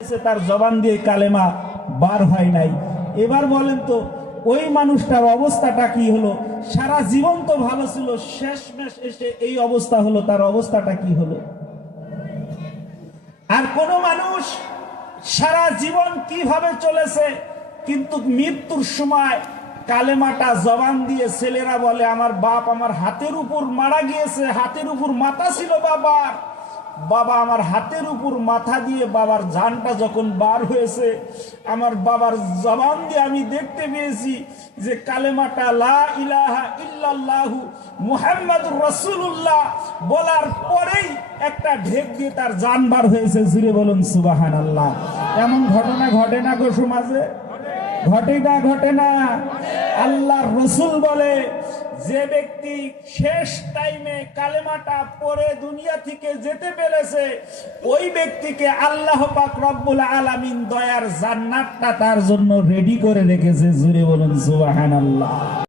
তার জবান দিয়ে কালেমা বার হয় নাই। এবার বলেন তো, ওই মানুষটার অবস্থাটা কি হলো? সারা জীবন তো ভালো ছিল, শেষমেশ এসে এই অবস্থা হলো, তার অবস্থাটা কি হলো? আর কোন মানুষ সারা জীবন কীভাবে চলেছে? কিন্তু মৃত্যুর সময় কালেমাটা জবান দিয়ে ছেলেরা বলে, আমার বাপ আমার হাতের উপর মারা গিয়েছে, হাতের উপর মাথা ছিল বাবার। বাবা আমার হাতের উপর মাথা দিয়ে বাবার জানটা যখন বার হয়েছে, আমার বাবার জবান দিয়ে আমি দেখতে পেয়েছি যে কালেমাটা লা ইলাহা ইল্লাল্লাহু মুহাম্মাদুর রাসূলুল্লাহ বলার পরেই একটা ঢেক দিয়ে তার জান বার হয়েছে। জুড়ে বলুন সুবহানাল্লাহ। এমন ঘটনা ঘটে না গো সমাজে? ঘটে না ঘটে না আল্লাহ রসুল বলে, যে ব্যক্তি শেষ টাইমে কালেমাটা পরে দুনিয়া থেকে যেতে পেরেছে, ওই ব্যক্তিকে আল্লাহ পাক রব্বুল আলামিন দয়ার জান্নাতটা তার জন্য রেডি করে রেখেছে। জুড়ে বলুন, সুবহানাল্লাহ।